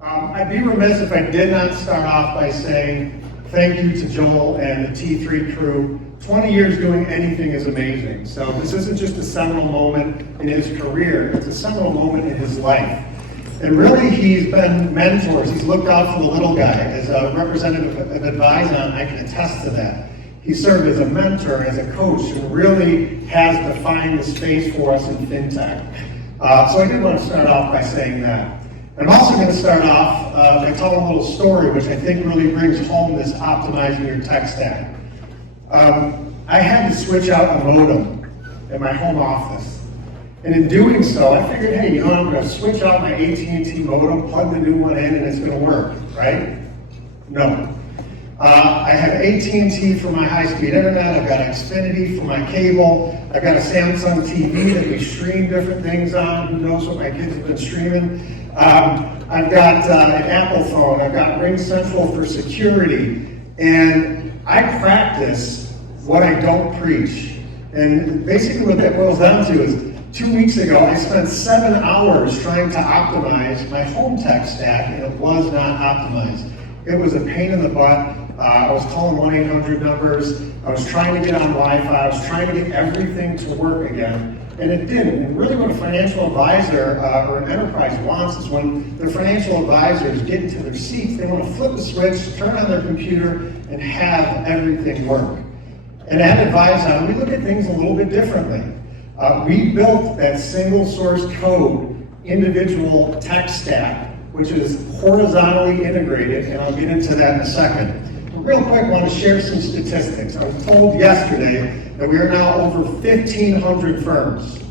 I'd be remiss if I did not start off by saying thank you to Joel and the T3 crew. 20 years doing anything is amazing. So this isn't just a seminal moment in his career, it's a seminal moment in his life. And really, he's been mentors. He's looked out for the little guy. As a representative of Advyzon, I can attest to that. He served as a mentor, as a coach, and really has defined the space for us in fintech. So I did want to start off by saying that. I'm also going to start off by telling a little story, which I think really brings home this optimizing your tech stack. I had to switch out a modem in my home office. And in doing so, I figured, hey, you know what, I'm going to switch out my AT&T modem, plug the new one in, and it's going to work, right? No. I have AT&T for my high-speed internet, I've got Xfinity for my cable, I've got a Samsung TV that we stream different things on, who knows what my kids have been streaming. I've got an Apple phone, I've got Ring Central for security, and I practice what I don't preach. And basically what that boils down to is, 2 weeks ago, I spent 7 hours trying to optimize my home tech stack, and it was not optimized. It was a pain in the butt. I was calling 1-800 numbers. I was trying to get on Wi-Fi. I was trying to get everything to work again, and it didn't. And really what a financial advisor or an enterprise wants is when their financial advisors get into their seats, they want to flip the switch, turn on their computer, and have everything work. And at Advyzon, we look at things a little bit differently. We built that single source code individual tech stack, which is horizontally integrated, and I'll get into that in a second. But real quick, I want to share some statistics. I was told yesterday that we are now over 1,500 firms.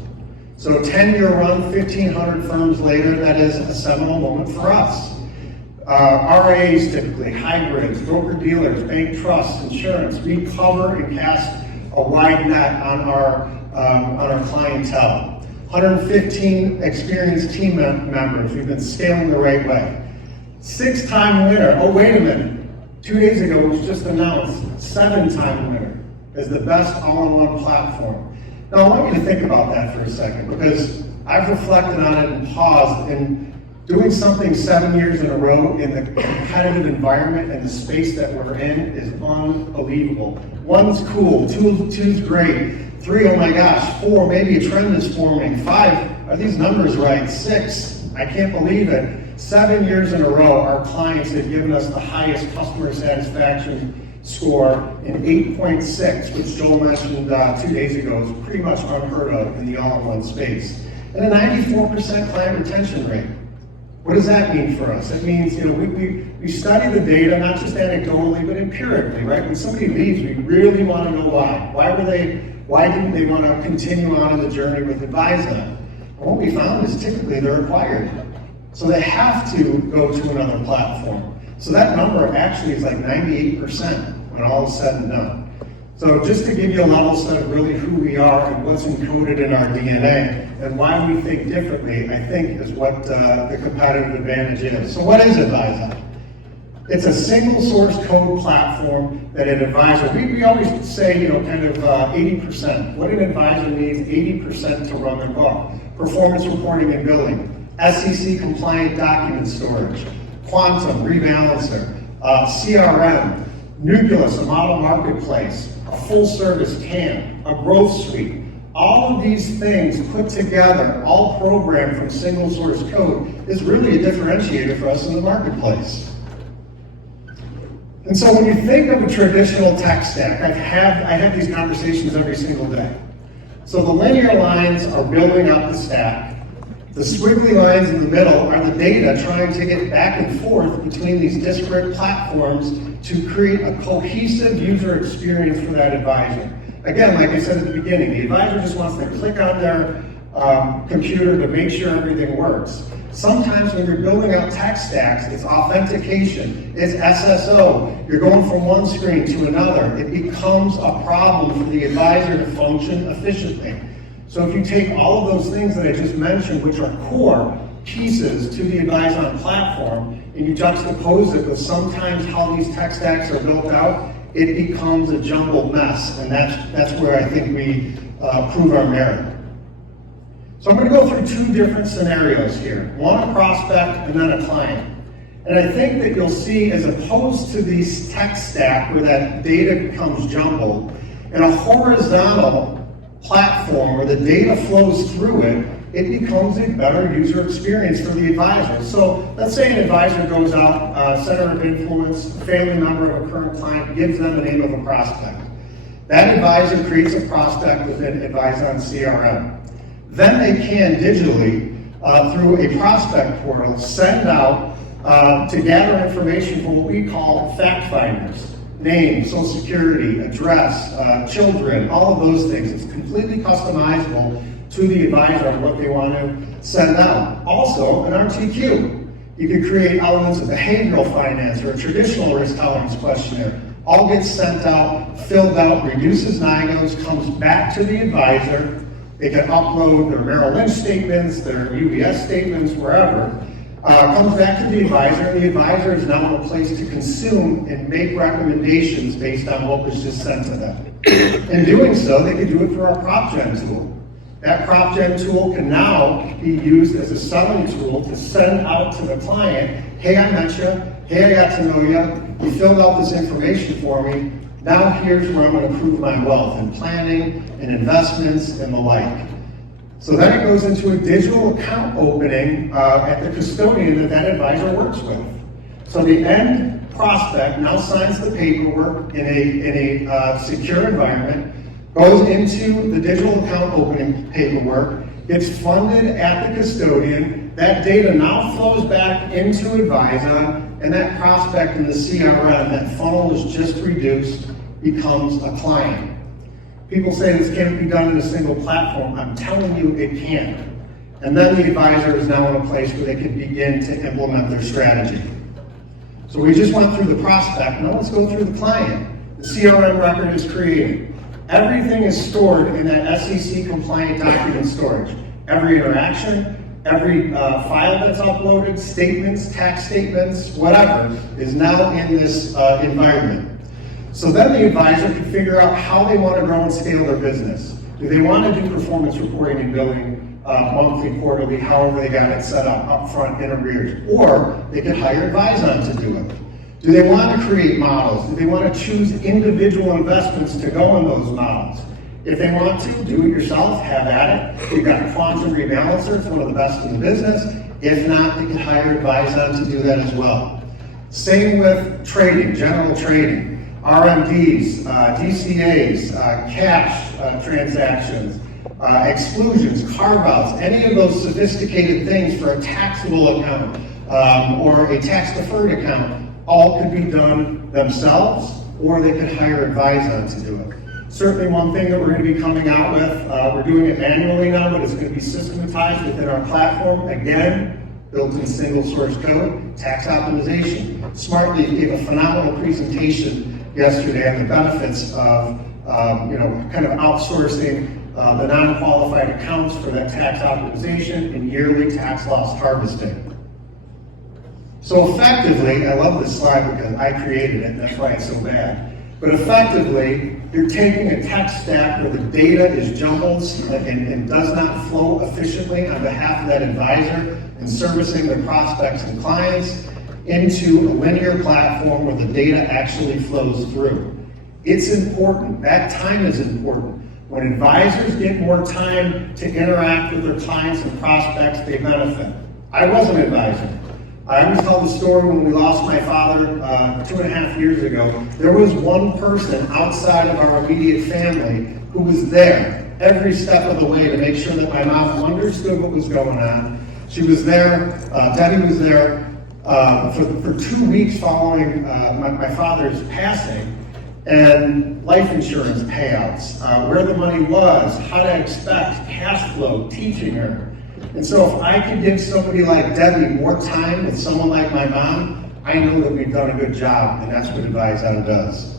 So 10-year run, 1,500 firms later, that is a seminal moment for us. RIAs typically, hybrids, broker-dealers, bank trusts, insurance. We cover and cast a wide net on our clientele. 115 experienced team members. We've been scaling the right way. 6-time winner. Oh, wait a minute. 2 days ago, it was just announced 7-time winner as the best all-in-one platform. Now, I want you to think about that for a second, because I've reflected on it and paused, and doing something 7 years in a row in the competitive environment and the space that we're in is unbelievable. 1's cool, 2's great, 3, oh my gosh, 4, maybe a trend is forming, 5, are these numbers right? 6, I can't believe it. 7 years in a row, our clients have given us the highest customer satisfaction score in 8.6, which Joel mentioned 2 days ago is pretty much unheard of in the all-in-one space. And a 94% client retention rate. What does that mean for us? It means, we study the data, not just anecdotally, but empirically, right? When somebody leaves, we really want to know why. Why didn't they want to continue on in the journey with Advyzon? And what we found is typically they're acquired. So they have to go to another platform. So that number actually is like 98% when all is said and done. So just to give you a level set of really who we are and what's encoded in our DNA and why we think differently, I think is what the competitive advantage is. So what is Advyzon? It's a single source code platform that an advisor, we always say, kind of 80%. What an advisor needs 80% to run their book. Performance reporting and billing, SEC compliant document storage, Quantum, rebalancer, CRM, Nucleus, a model marketplace, a full service CAM, a growth suite. All of these things put together, all programmed from single source code, is really a differentiator for us in the marketplace. And so when you think of a traditional tech stack, I have these conversations every single day. So the linear lines are building up the stack. The squiggly lines in the middle are the data trying to get back and forth between these disparate platforms to create a cohesive user experience for that advisor. Again, like I said at the beginning, the advisor just wants to click on their computer to make sure everything works. Sometimes when you're building out tech stacks, it's authentication, it's SSO, you're going from one screen to another. It becomes a problem for the advisor to function efficiently. So if you take all of those things that I just mentioned, which are core pieces to the Advyzon platform, and you juxtapose it with sometimes how these tech stacks are built out, it becomes a jumbled mess, and that's where I think we prove our merit. So I'm going to go through two different scenarios here. One, a prospect, and then a client. And I think that you'll see, as opposed to these tech stack where that data becomes jumbled, in a horizontal platform where the data flows through it, it becomes a better user experience for the advisor. So let's say an advisor goes out, center of influence, a family member of a current client gives them the name of a prospect. That advisor creates a prospect within Advyzon CRM. Then they can digitally, through a prospect portal, send out to gather information from what we call fact finders. Name, social security, address, children, all of those things. It's completely customizable to the advisor on what they want to send out. Also, an RTQ. You can create elements of behavioral finance or a traditional risk tolerance questionnaire. All gets sent out, filled out, reduces NIGOs, comes back to the advisor. They can upload their Merrill Lynch statements, their UBS statements, wherever. Comes back to the advisor, and the advisor is now in a place to consume and make recommendations based on what was just sent to them. In doing so, they can do it through our prop gen tool. That prop gen tool can now be used as a selling tool to send out to the client, hey, I met you, hey, I got to know you, you filled out this information for me, now here's where I'm going to prove my wealth in planning and investments and the like. So then it goes into a digital account opening at the custodian that advisor works with. So the end prospect now signs the paperwork in a secure environment, goes into the digital account opening paperwork, gets funded at the custodian. That data now flows back into Advyzon, and that prospect in the CRM, that funnel is just reduced, becomes a client. People say this can't be done in a single platform. I'm telling you it can. And then the advisor is now in a place where they can begin to implement their strategy. So we just went through the prospect. Now let's go through the client. The CRM record is created. Everything is stored in that SEC compliant document storage. Every interaction, every file that's uploaded, statements, tax statements, whatever, is now in this environment. So then the advisor can figure out how they want to grow and scale their business. Do they want to do performance reporting and billing monthly, quarterly, however they got it set up, upfront, in arrears? Or they could hire Advyzon to do it. Do they want to create models? Do they want to choose individual investments to go in those models? If they want to, do it yourself, have at it. You've got Quantum Rebalancer, it's one of the best in the business. If not, they can hire Advyzon to do that as well. Same with trading, general trading. RMDs, DCAs, cash transactions, exclusions, carve-outs, any of those sophisticated things for a taxable account or a tax-deferred account, all could be done themselves, or they could hire Advyzon to do it. Certainly one thing that we're going to be coming out with, we're doing it manually now, but it's going to be systematized within our platform. Again, built-in single source code, tax optimization. Smartly gave a phenomenal presentation yesterday on the benefits of kind of outsourcing the non-qualified accounts for that tax optimization and yearly tax loss harvesting. So effectively, I love this slide because I created it, and that's why it's so bad. But effectively, you're taking a tech stack where the data is jumbled and does not flow efficiently on behalf of that advisor and servicing their prospects and clients, into a linear platform where the data actually flows through. It's important. That time is important. When advisors get more time to interact with their clients and prospects, they benefit. I was an advisor. I always tell the story when we lost my father 2.5 years ago. There was one person outside of our immediate family who was there every step of the way to make sure that my mom understood what was going on. She was there, Debbie was there, for 2 weeks following my father's passing, and life insurance payouts, where the money was, how to expect, cash flow, teaching her. And so if I could give somebody like Debbie more time with someone like my mom, I know that we've done a good job, and that's what Advyzon does.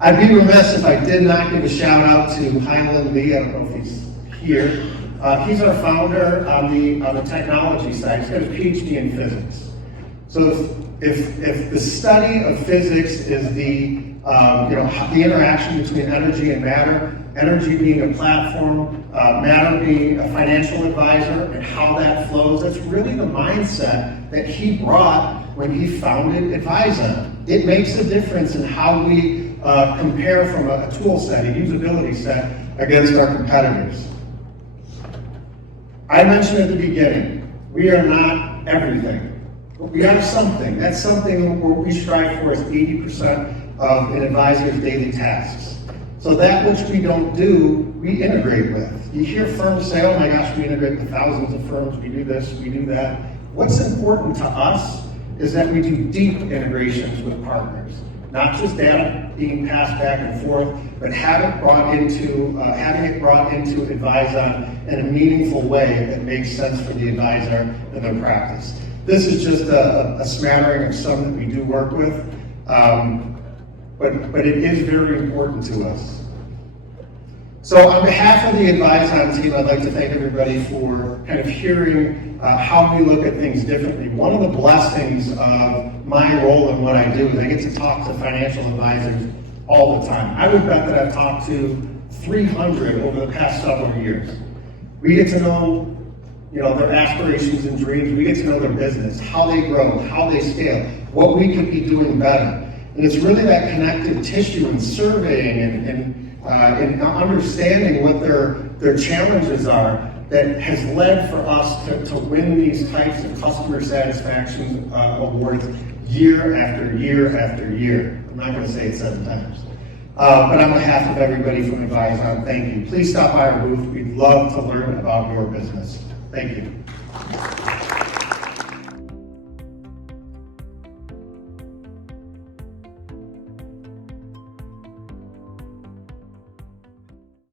I'd be remiss if I did not give a shout out to Heinlein Lee. I don't know if he's here. He's our founder on the technology side. He's got a PhD in physics. So if the study of physics is the interaction between energy and matter, energy being a platform, matter being a financial advisor, and how that flows. That's really the mindset that he brought when he founded Advyzon. It makes a difference in how we compare from a tool set, a usability set, against our competitors. I mentioned at the beginning, we are not everything, but we are something. That's something where we strive for is 80% of an advisor's daily tasks. So that which we don't do, we integrate with. You hear firms say, oh my gosh, we integrate with thousands of firms, we do this, we do that. What's important to us is that we do deep integrations with partners. Not just data being passed back and forth, but having it brought into Advyzon in a meaningful way that makes sense for the advisor and their practice. This is just a smattering of some that we do work with, but it is very important to us. So on behalf of the Advyzon team, I'd like to thank everybody for kind of hearing how we look at things differently. One of the blessings of my role and what I do is I get to talk to financial advisors all the time. I would bet that I've talked to 300 over the past several years. We get to know, their aspirations and dreams. We get to know their business, how they grow, how they scale, what we could be doing better. And it's really that connective tissue and surveying and understanding what their challenges are that has led for us to win these types of customer satisfaction awards year after year after year. I'm not going to say it 7 times. But on behalf of everybody from Advyzon, thank you. Please stop by our booth. We'd love to learn about your business. Thank you.